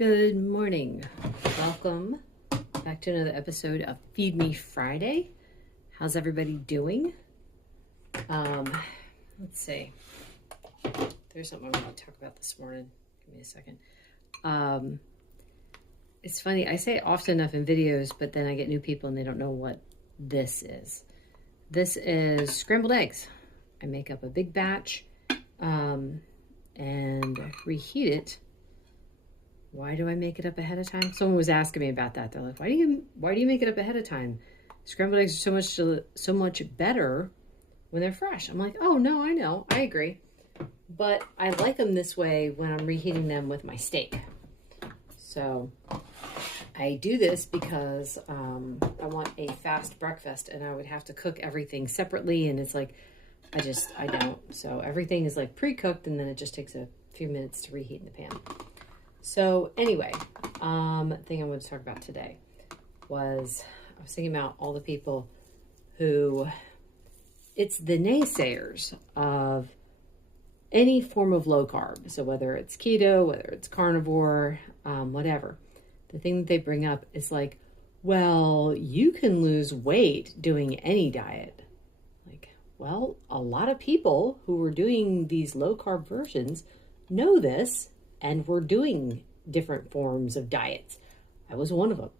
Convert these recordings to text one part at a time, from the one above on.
Good morning. Welcome back to another episode of Feed Me Friday. How's everybody doing? Let's see. There's something I want to talk about this morning. Give me a second. It's funny. I say it often enough in videos, but then I get new people and they don't know what this is. This is scrambled eggs. I make up a big batch and reheat it. Why do I make it up ahead of time? Someone was asking me about that. They're like, why do you make it up ahead of time? Scrambled eggs are so much better when they're fresh. I'm like, oh no, I know, I agree. But I like them this way when I'm reheating them with my steak. So I do this because I want a fast breakfast and I would have to cook everything separately. And it's like, I don't. So everything is like pre-cooked and then it just takes a few minutes to reheat in the pan. So anyway, the thing I wanted to talk about today was I was thinking about all the people who, it's the naysayers of any form of low carb. So whether it's keto, whether it's carnivore, whatever. The thing that they bring up is like, well, you can lose weight doing any diet. Like, well, a lot of people who were doing these low carb versions know this. And we're doing different forms of diets. I was one of them.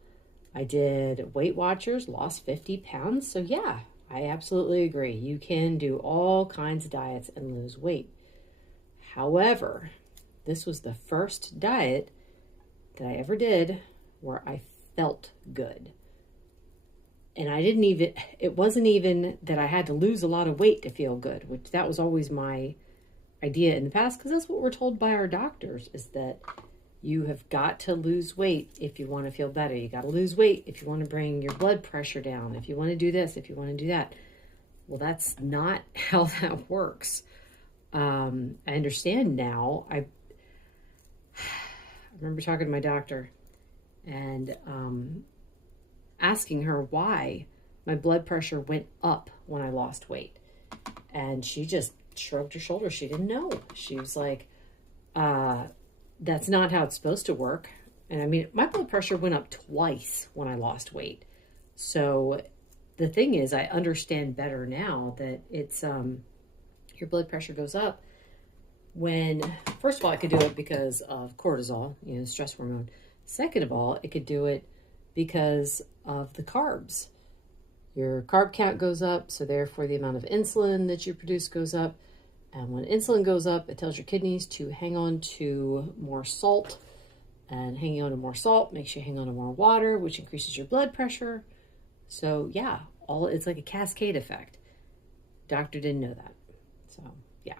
I did Weight Watchers, lost 50 pounds. So yeah, I absolutely agree. You can do all kinds of diets and lose weight. However, this was the first diet that I ever did where I felt good. And it wasn't even that I had to lose a lot of weight to feel good, which that was always my idea in the past, because that's what we're told by our doctors, is that you have got to lose weight if you want to feel better. You got to lose weight if you want to bring your blood pressure down, if you want to do this, if you want to do that. Well, that's not how that works. I understand now. I remember talking to my doctor and asking her why my blood pressure went up when I lost weight. And she just shrugged her shoulders. She didn't know. She was like, that's not how it's supposed to work. And I mean, my blood pressure went up twice when I lost weight. So the thing is, I understand better now that it's, your blood pressure goes up when, first of all, it could do it because of cortisol, stress hormone. Second of all, it could do it because of the carbs. Your carb count goes up, so therefore the amount of insulin that you produce goes up. And when insulin goes up, it tells your kidneys to hang on to more salt. And hanging on to more salt makes you hang on to more water, which increases your blood pressure. So yeah, it's like a cascade effect. Doctor didn't know that. So yeah.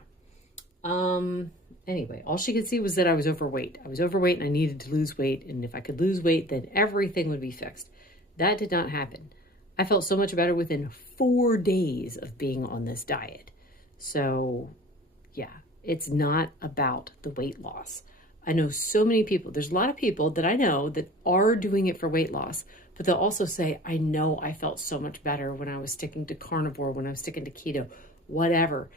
Anyway, all she could see was that I was overweight. I was overweight and I needed to lose weight. And if I could lose weight, then everything would be fixed. That did not happen. I felt so much better within 4 days of being on this diet. So yeah, it's not about the weight loss. I know so many people, there's a lot of people that I know that are doing it for weight loss, but they'll also say, I know I felt so much better when I was sticking to carnivore, when I was sticking to keto, whatever.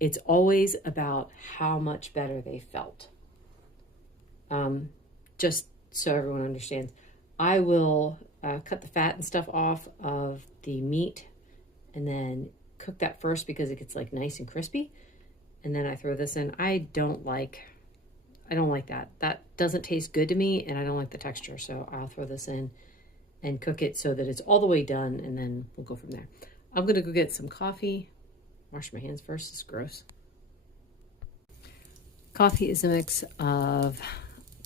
It's always about how much better they felt. Just so everyone understands, I will cut the fat and stuff off of the meat and then cook that first because it gets like nice and crispy. And then I throw this in. I don't like that. That doesn't taste good to me and I don't like the texture. So I'll throw this in and cook it so that it's all the way done and then we'll go from there. I'm going to go get some coffee. Wash my hands first. It's gross. Coffee is a mix of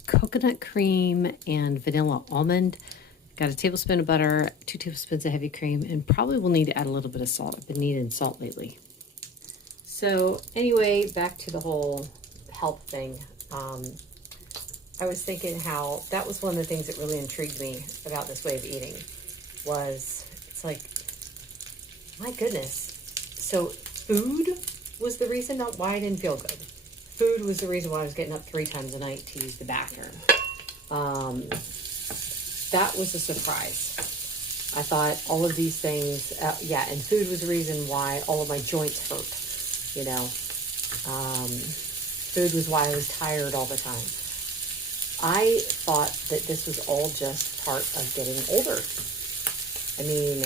coconut cream and vanilla almond. Got a tablespoon of butter, 2 tablespoons of heavy cream, and probably will need to add a little bit of salt. I've been needing salt lately. So anyway, back to the whole health thing. I was thinking how that was one of the things that really intrigued me about this way of eating was, it's like, my goodness. So food was the reason, not why I didn't feel good. Food was the reason why I was getting up 3 times a night to use the bathroom. That was a surprise. I thought all of these things, and food was the reason why all of my joints hurt, Food was why I was tired all the time. I thought that this was all just part of getting older. I mean,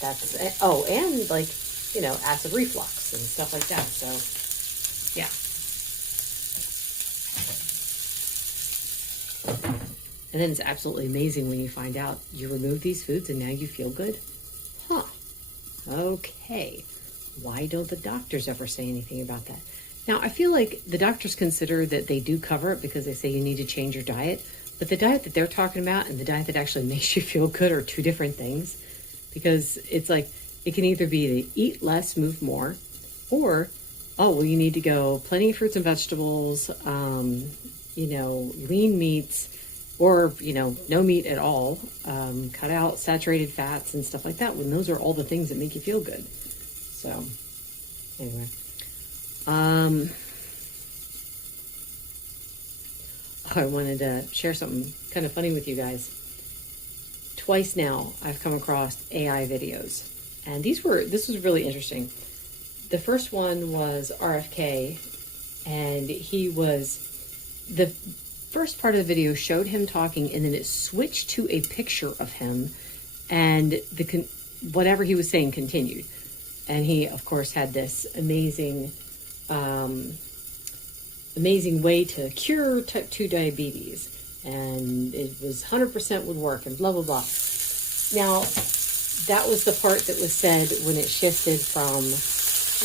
that's, oh, and like, you know, acid reflux and stuff like that. So, yeah. And then it's absolutely amazing when you find out you remove these foods and now you feel good. Huh. Okay. Why don't the doctors ever say anything about that? Now, I feel like the doctors consider that they do cover it because they say you need to change your diet. But the diet that they're talking about and the diet that actually makes you feel good are two different things. Because it's like, it can either be to eat less, move more, or, oh, well, you need to go plenty of fruits and vegetables, you know, lean meats, or, you know, no meat at all, cut out saturated fats and stuff like that, when those are all the things that make you feel good. So, anyway. I wanted to share something kind of funny with you guys. Twice now, I've come across AI videos, and this was really interesting. The first one was RFK, and the first part of the video showed him talking, and then it switched to a picture of him, and whatever he was saying continued. And he, of course, had this amazing way to cure type 2 diabetes. And it was 100% would work and blah, blah, blah. Now, that was the part that was said when it shifted from,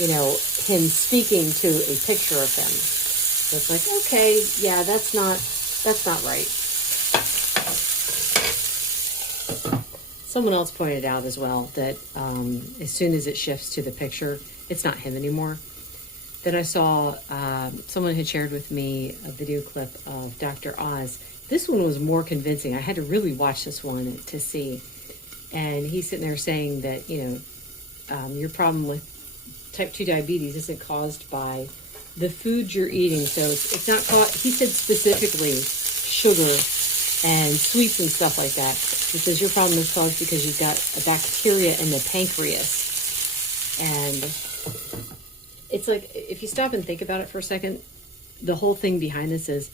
you know, him speaking to a picture of him. So it's like, okay, yeah, that's not right. Someone else pointed out as well that as soon as it shifts to the picture, it's not him anymore. Then I saw someone had shared with me a video clip of Dr. Oz. This one was more convincing. I had to really watch this one to see. And he's sitting there saying that, you know, your problem with type 2 diabetes isn't caused by the food you're eating. So it's not caused, he said specifically sugar and sweets and stuff like that. He says your problem is caused because you've got a bacteria in the pancreas. And it's like, if you stop and think about it for a second, the whole thing behind this is,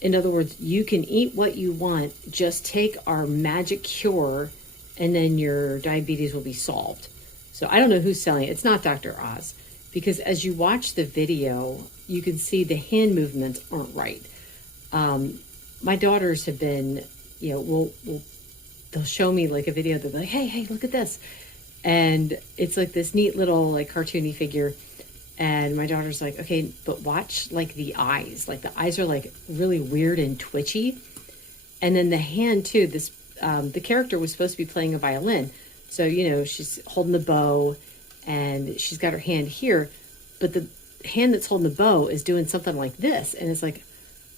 in other words, you can eat what you want, just take our magic cure, and then your diabetes will be solved. So I don't know who's selling it. It's not Dr. Oz. Because as you watch the video, you can see the hand movements aren't right. My daughters have been, you know, they'll show me like a video. They'll be like, hey, look at this. And it's like this neat little like cartoony figure. And my daughter's like, okay, but watch like the eyes. Like the eyes are like really weird and twitchy. And then the hand too, the character was supposed to be playing a violin. So, you know, she's holding the bow and she's got her hand here, but the hand that's holding the bow is doing something like this. And it's like,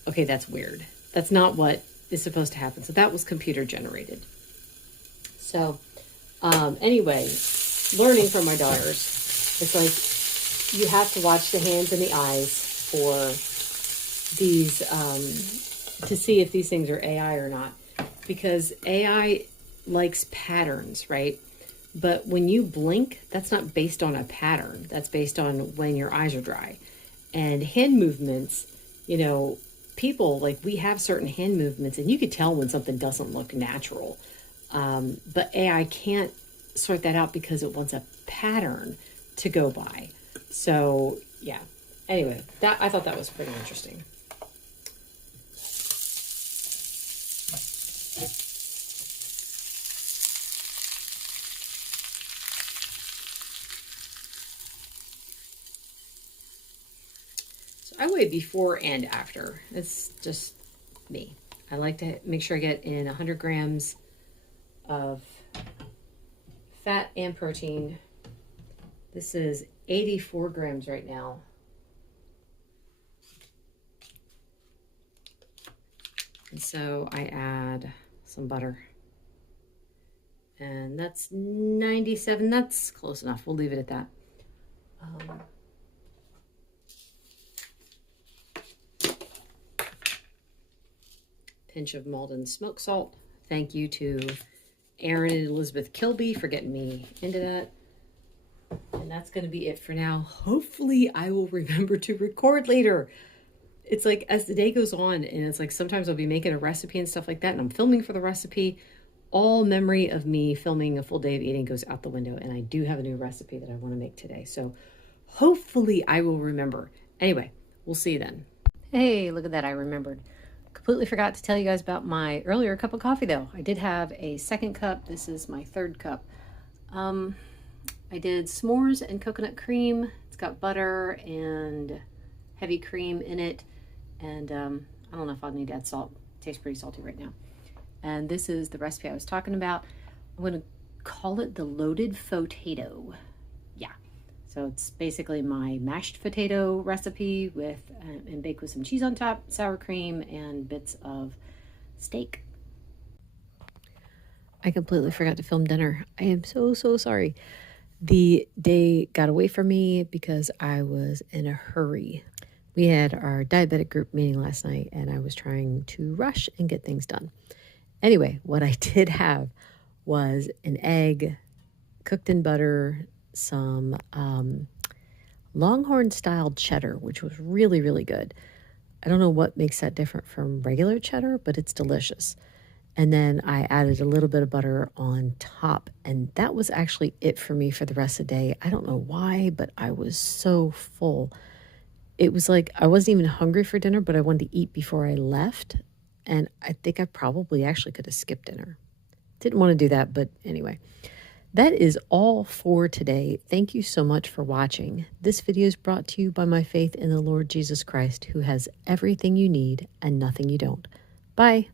okay, that's weird. That's not what is supposed to happen. So that was computer generated. So anyway, learning from my daughters, it's like, you have to watch the hands and the eyes for these, to see if these things are AI or not. Because AI likes patterns, right? But when you blink, that's not based on a pattern. That's based on when your eyes are dry. And hand movements, you know, people, like we have certain hand movements and you could tell when something doesn't look natural. But AI can't sort that out because it wants a pattern to go by. So, yeah. Anyway, I thought that was pretty interesting. So I weigh before and after. It's just me. I like to make sure I get in 100 grams of fat and protein. This is 84 grams right now. And so I add some butter. And that's 97. That's close enough. We'll leave it at that. Pinch of Malden smoke salt. Thank you to Erin and Elizabeth Kilby for getting me into that. And that's going to be it for now. Hopefully I will remember to record later. it's like as the day goes on, and it's like sometimes I'll be making a recipe and stuff like that, and I'm filming for the recipe. All memory of me filming a full day of eating goes out the window, and I do have a new recipe that I want to make today. So hopefully I will remember. Anyway, we'll see you then. Hey, look at that. I remembered. Completely forgot to tell you guys about my earlier cup of coffee, though. I did have a second cup. This is my third cup. I did s'mores and coconut cream. It's got butter and heavy cream in it. And I don't know if I'll need to add salt. It tastes pretty salty right now. And this is the recipe I was talking about. I'm going to call it the loaded potato. Yeah. So it's basically my mashed potato recipe with and baked with some cheese on top, sour cream, and bits of steak. I completely forgot to film dinner. I am so sorry. The day got away from me because I was in a hurry. We had our diabetic group meeting last night, and I was trying to rush and get things done. Anyway, what I did have was an egg cooked in butter, some Longhorn style cheddar, which was really good. I don't know what makes that different from regular cheddar, but it's delicious. And then I added a little bit of butter on top, and that was actually it for me for the rest of the day. I don't know why, but I was so full. It was like I wasn't even hungry for dinner, but I wanted to eat before I left. And I think I probably actually could have skipped dinner. Didn't want to do that, but anyway. That is all for today. Thank you so much for watching. This video is brought to you by my faith in the Lord Jesus Christ, who has everything you need and nothing you don't. Bye.